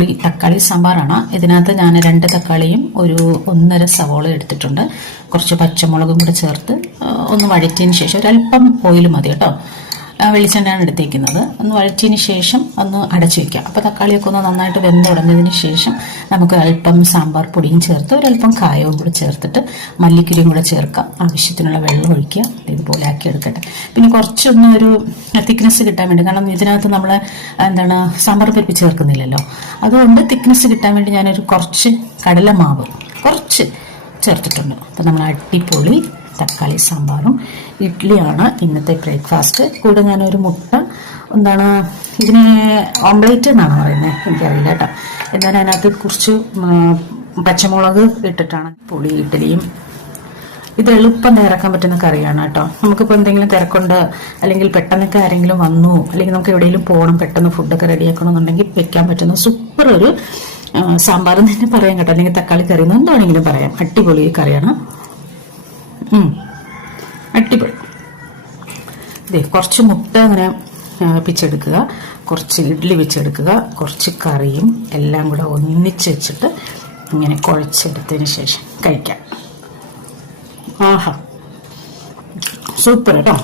തക്കാളി സാമ്പാറാണ്. ഇതിനകത്ത് ഞാൻ 2 തക്കാളിയും ഒരു 1.5 സവോള എടുത്തിട്ടുണ്ട്. കുറച്ച് പച്ചമുളകും കൂടെ ചേർത്ത് ഒന്ന് വഴറ്റിയതിന് ശേഷം ഒരല്പം ഓയിൽ മതി കേട്ടോ. വെളിച്ചെണ്ണയാണ് എടുത്തേക്കുന്നത്. ഒന്ന് വഴറ്റിയതിന് ശേഷം ഒന്ന് അടച്ചു വയ്ക്കാം. അപ്പോൾ തക്കാളിയൊക്കെ ഒന്ന് നന്നായിട്ട് വെന്തുടഞ്ഞതിന് ശേഷം നമുക്ക് അല്പം സാമ്പാർ പൊടിയും ചേർത്ത് ഒരല്പം കായവും കൂടെ ചേർത്തിട്ട് മല്ലിക്കുരിയും കൂടെ ചേർക്കാം. ആവശ്യത്തിനുള്ള വെള്ളം ഒഴിക്കുക. ഇതുപോലെ ആക്കി എടുക്കട്ടെ. പിന്നെ കുറച്ചൊന്ന് ഒരു തിക്നെസ് കിട്ടാൻ വേണ്ടി, കാരണം ഇതിനകത്ത് നമ്മൾ സാമ്പാർ പരിപ്പ് ചേർക്കുന്നില്ലല്ലോ, അതുകൊണ്ട് തിക്നെസ് കിട്ടാൻ വേണ്ടി ഞാനൊരു കുറച്ച് കടലമാവ് കുറച്ച് ചേർത്തിട്ടുണ്ട്. അപ്പം നമ്മൾ അടിപൊളി തക്കാളി സാമ്പാറും ഇഡ്ഡലിയാണ് ഇന്നത്തെ ബ്രേക്ക്ഫാസ്റ്റ്. കൂടെ ഞാനൊരു മുട്ട ഇതിനെ ഓംലേറ്റ് എന്നാണ് പറയുന്നത്, എനിക്കറിയില്ല കേട്ടോ. എന്നാലും അതിനകത്ത് കുറച്ച് പച്ചമുളക് ഇട്ടിട്ടാണ് പൊടി ഇഡ്ഡലിയും. ഇത് എളുപ്പം തയ്യാറാക്കാൻ പറ്റുന്ന കറിയാണ് കേട്ടോ. നമുക്കിപ്പോൾ എന്തെങ്കിലും തിരക്കുണ്ട്, അല്ലെങ്കിൽ പെട്ടെന്നൊക്കെ ആരെങ്കിലും വന്നു, അല്ലെങ്കിൽ നമുക്ക് എവിടെയെങ്കിലും പോകണം, പെട്ടെന്ന് ഫുഡൊക്കെ റെഡിയാക്കണമെന്നുണ്ടെങ്കിൽ വെക്കാൻ പറ്റുന്ന സൂപ്പർ ഒരു സാമ്പാറെന്ന് തന്നെ പറയാം കേട്ടോ, അല്ലെങ്കിൽ തക്കാളി കറി എന്ന് എന്താണെങ്കിലും പറയാം. അടിപൊളി കറിയാണ്. അടിപൊളി. ഇതേ കുറച്ച് മുട്ട അങ്ങനെ പിച്ചെടുക്കുക, കുറച്ച് ഇഡ്ഡലി വെച്ചെടുക്കുക, കുറച്ച് കറിയും എല്ലാം കൂടെ ഒന്നിച്ച് വെച്ചിട്ട് ഇങ്ങനെ കുഴച്ചെടുത്തതിന് ശേഷം കഴിക്കാം. ആഹാ, സൂപ്പർ കേട്ടോ.